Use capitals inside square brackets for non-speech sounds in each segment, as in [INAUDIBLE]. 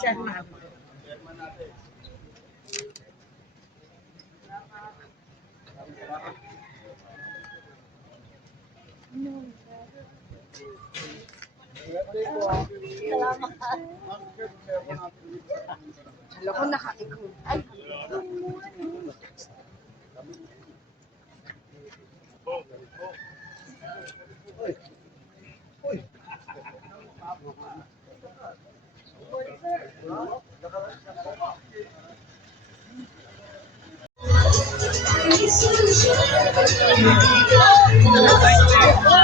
Chairman. Alam ko nakaikot. Ay, Hindi Não vai ter.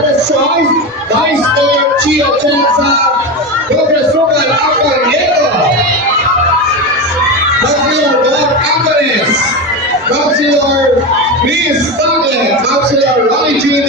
Choice, Vice Mayor Chia Chenza, Congresswoman Apple Nieto, Councilor Bob Alvarez, Councilor Chris Tagle, Councilor Ronnie G.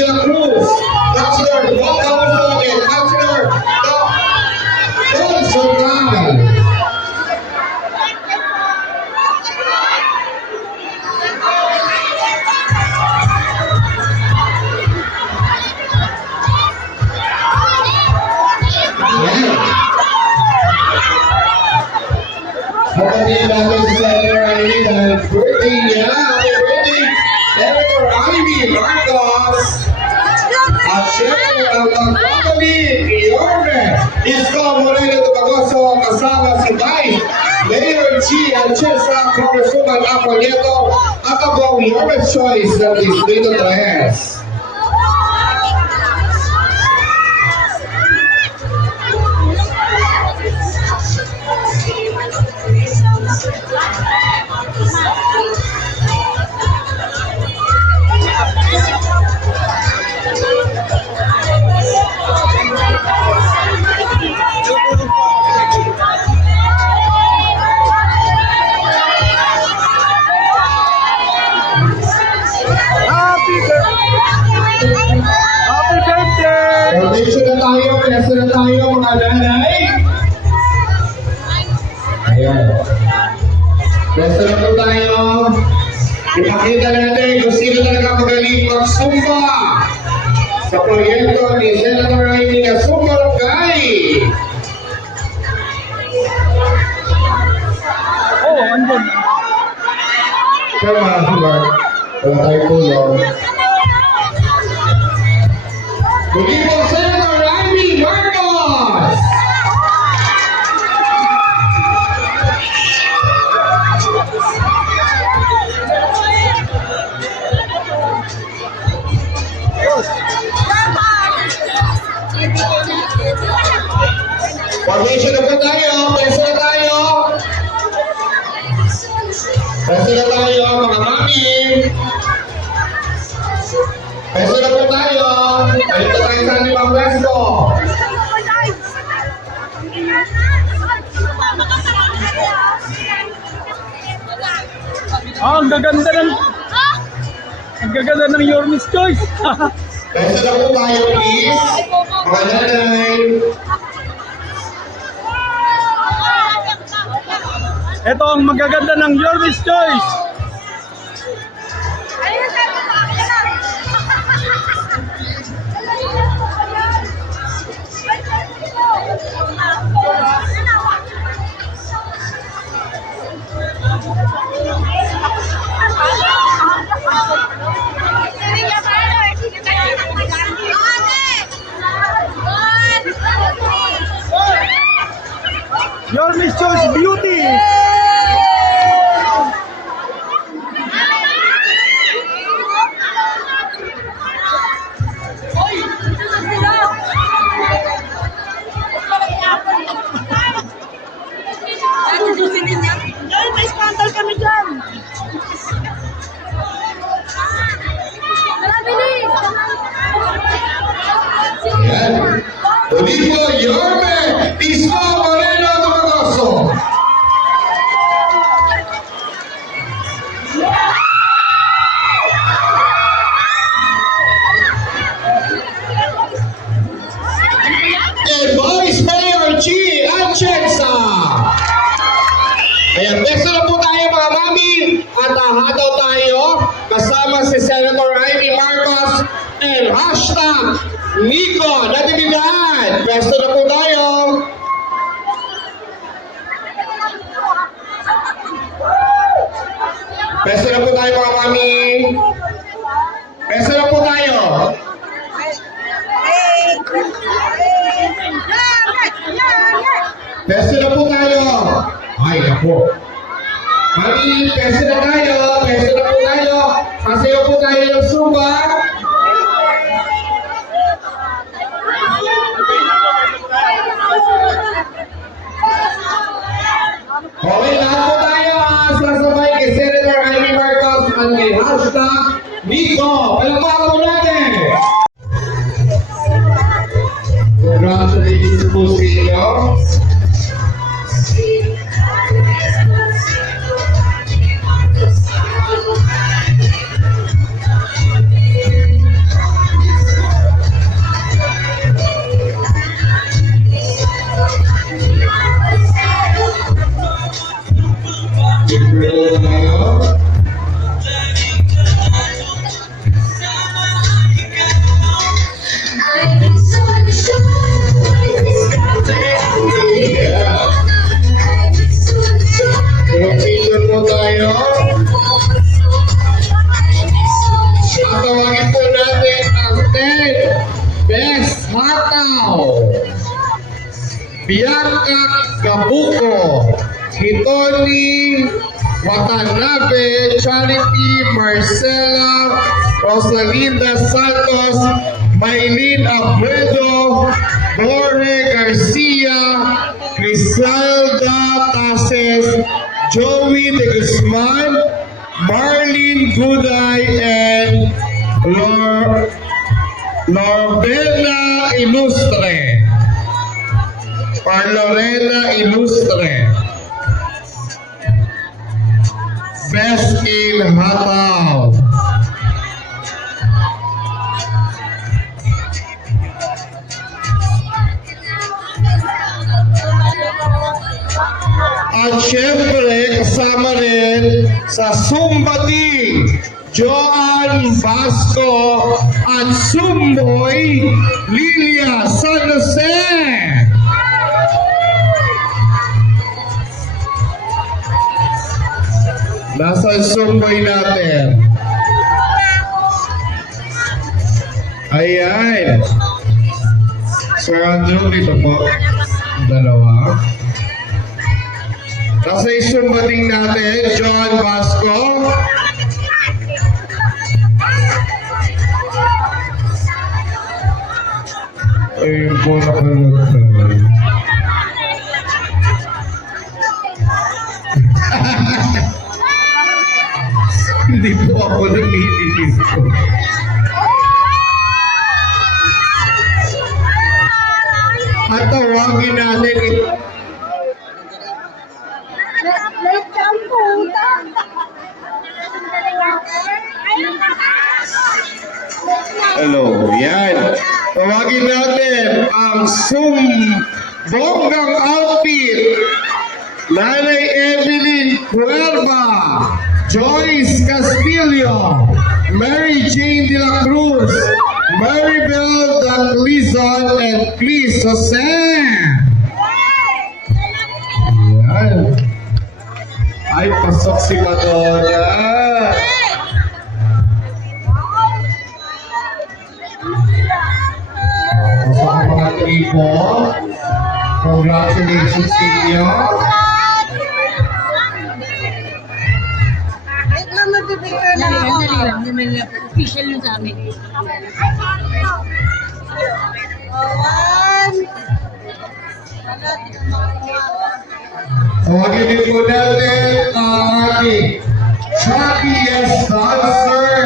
Isko Moreno de Bagoso, kasama si Vice, Mayor Chi Alchesa, Congresswoman Apo Nieto, at ang Yorme's Choice ng Distrito 3. Happy Ipakita natin kung sino talaga magaling magsumba sa proyekto ni Senator Amy na Sumba Rangay. Oh, andun. Kaya mga sumba, wala tayong tulong. Muli Formation na po tayo, pwesto na tayo. Pwesto na tayo, mga mami. Pwesto na po tayo. Balik na tayo sa mga pwesto. Ah, ang gaganda ng... Ang gaganda ng Your Miss Choice. [LAUGHS] Pwesto na po tayo, please. Mga nanay. Ito ang magaganda ng Your Miss Choice. Your Miss Choice Beauty. Pwesto na po tayo. Pwesto na po tayo mga mami. Pwesto na po tayo. Pwesto na po tayo. Ay, naku. Mami, pwesto na tayo. Pwesto na po tayo. Kasayo po tayo ng suba. Só, olha lá. Bianca Gabuco, Hitoni Watanabe, Charity Marcela, Rosalinda Santos, Maylin Abuedo, Jorge Garcia, Crisalda Tases, Joey De Guzman, Marlene Guday, and Lor Lorbella Ilustre or Lorena Ilustre. Best in Hataw. At syempre, kasama rin sa Sumbati, Joan Vasco at Sumboy, Lilia San Jose. Nasa Sumboy natin. Ayan. Sir Andrew, dito po. Dalawa. Nasa isumbating natin, John Vasco. Ayun po nakalagay. Hindi po ako namimili ko. At tawagin natin ito. Let them puta. Hello, yan. Tawagin natin ang Sumbonggang Outfit. Nanay Evelyn Cuerva, Joyce Castillo, Mary Jane de la Cruz, Maribel Danglizon, and Chris Jose. Yan. Ay, pasok si Madonna. Pasok ang mga tripo. Congratulations sa inyo. Official yun sa amin. Din po natin ang ating chubbiest dancer,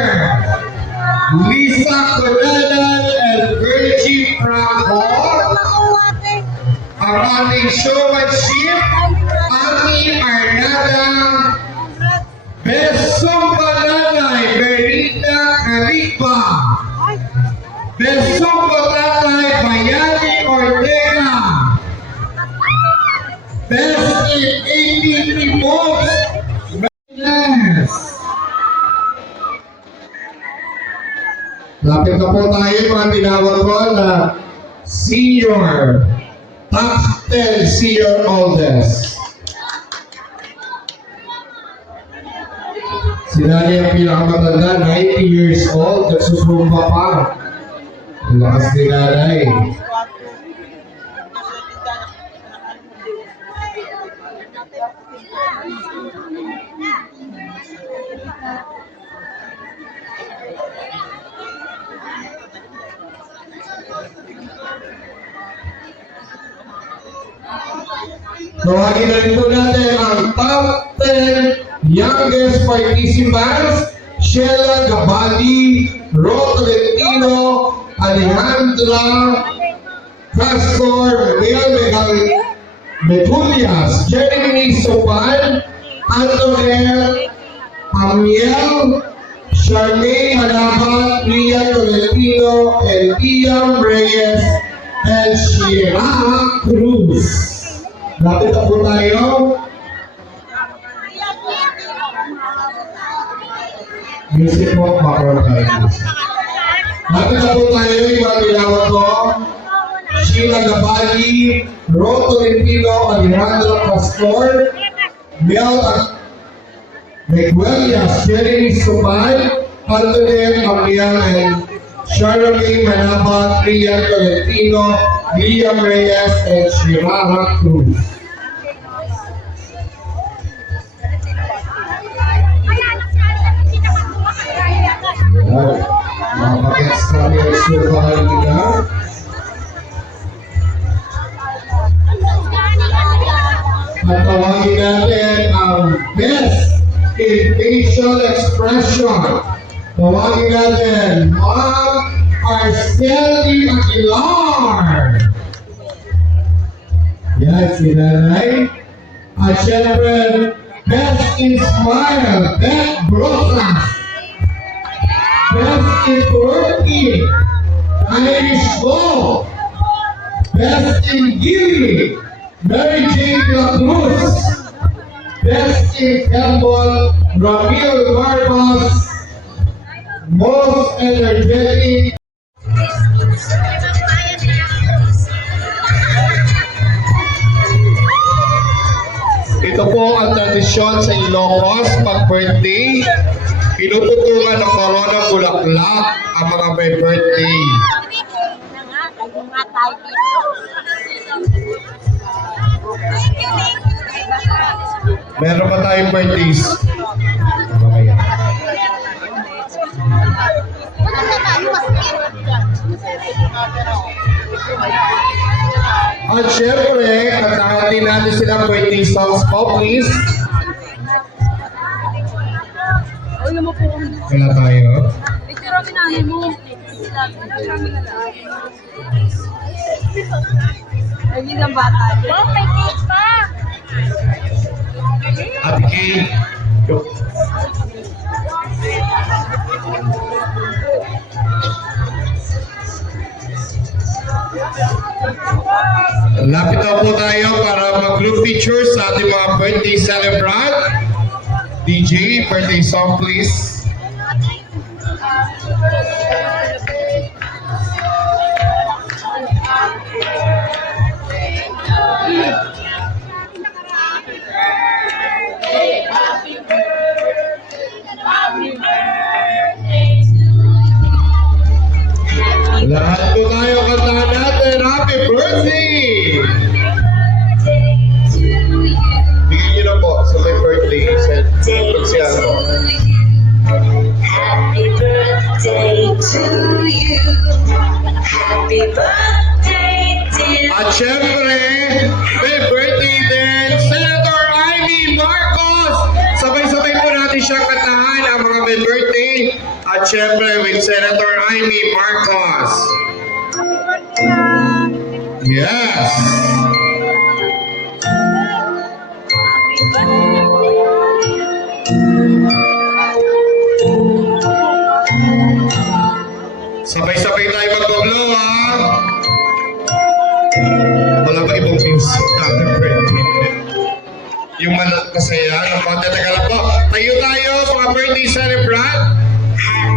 Lisa Coranan and Virgie Makuwate. ang ating showmanship, Ami Arnada, Besong Nanay, Berita Calipa, Besong Nanay, Bayani Ortega, Best in ATP Moves, Yes. Lapit na po tayo mga tinawag ko na senior. Top 10 senior oldest. Nanay ang pinakamatanda, 90 years old, nagsusumba pa. Ang lakas ni Nanay. Tawagin na rin po natin ang top 10 youngest participants. Sheila Gabali, Ro Tolentino, Alejandra Castor, Miguel Medullas, Jeremy Sopan, Antonel Amiel, Charmaine Hanabat, Ria Tolentino, and Liam Reyes, and Shira Cruz. Lapit na po tayo. Music po, background tayo. Lapit na po tayo, yung mga tinawag ko. Sheila Gabali, Ro Tolentino, Alejandro Pastor, Mel Miguelias, Jeremy Supan, Antonel Amiel, and Charlene Manabat, Rian Tolentino, Liam Reyes, and Shirara Cruz. Nila. At tawagin natin ang best in facial expression. Tawagin natin, Ma'am Arceli Aguilar. Yan, si Nanay. At syempre, best in smile, Beth Brosas. Best in twerking, Irish Go. Best in giving, De La Cruz. Best Campbell, Ramil Marcos. Most energetic, Ito po ang tradisyon sa Ilocos pag birthday. Pinuputungan ng corona bulaklak ang mga may birthday. Meron pa tayong birthdays. Mamaya. At syempre, kantahan din natin sila birthday songs po, please. Kaya tayo. Hindi ng bata. Oh, may cake pa! At kay... Lapit na po tayo para mag-group picture sa ating mga birthday celebrant. DJ, birthday song please. At syempre, with Senator Amy Marcos. Yes! Sabay-sabay tayo mag-blow, ha? Wala ba ibang birthday. Yung masaya, ng konti taga lang po. Tayo tayo, mga birthday celebrant.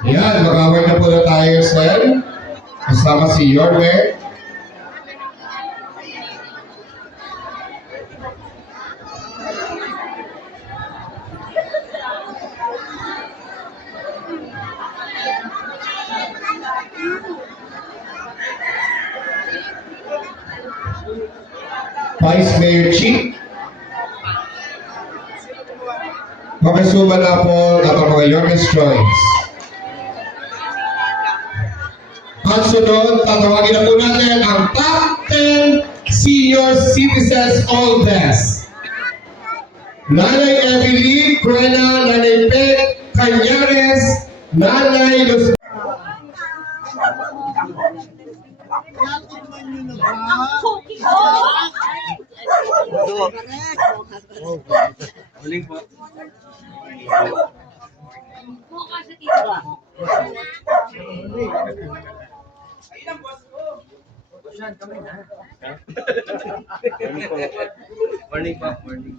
Yan, mag-away na po na tayo, sir. Kasama si Yorme. Vice Mayor Chief. Makasuba na po ang mga Yorme's Choice. At sunod, tatawagin na po natin ang top 10 senior citizens all best. Nanay Emily Cruena, Nanay Pet Cañares, Nanay Luz... Huling po. Morning po. Morning.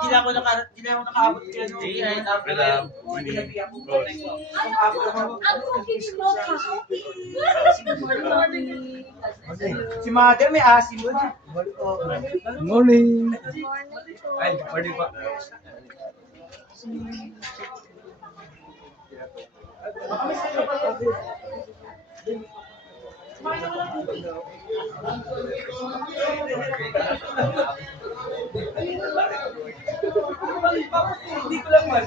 Kila ko naka kila ko nakaabot kaya no. Ay, Madam, morning. Si mother may asim mo. Morning. Ay, morning po. Hindi ko lang mas.